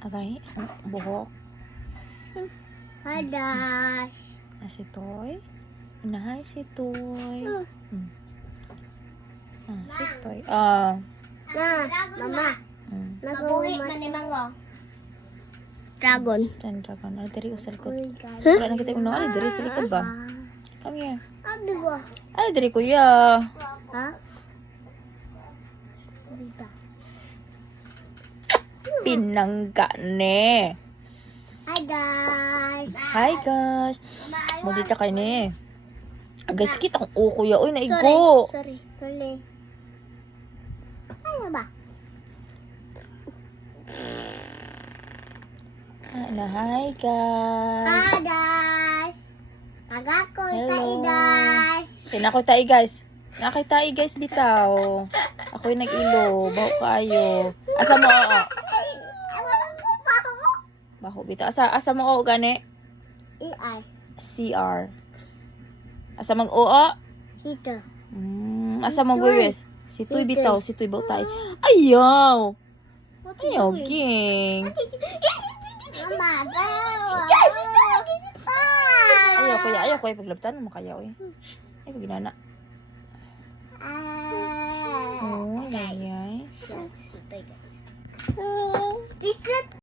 Agay, buhok. Hadash. Si Toy. Inahay si Toy. Si Toy. Mama. Mabuhi man ni Mango. Dragon. Tan dragon. Ano diri usal ko? Huh? Wala na kita uno. Ano diri sa likod ba? Come here. Abi ba? Ano diri kuya? Ha? Abi ba? Pinanggane. Hadash. Hi guys. Mo dito kay ni. Guys, kita kong kuya. Uy, naigo. Sorry. Ano ba? Hi guys. Hadash. Tagakoy Hello. kaidash. Tinakoy guys. Nakay guys bitaw. Ako'y nag-ilo. Baho kayo. Asa mo oo. Baho bitaw. Asa mo oo gani? ER. CR. Asa mag-oo? Sito. Asa mag-wes? Si Tuy bitaw. Si Tuy baho tayo. Ayaw. Ayaw, ging. Mama, Ayaw kuya. Paglabtan mo kaya eh. Ay, paginana. Oh, ay. This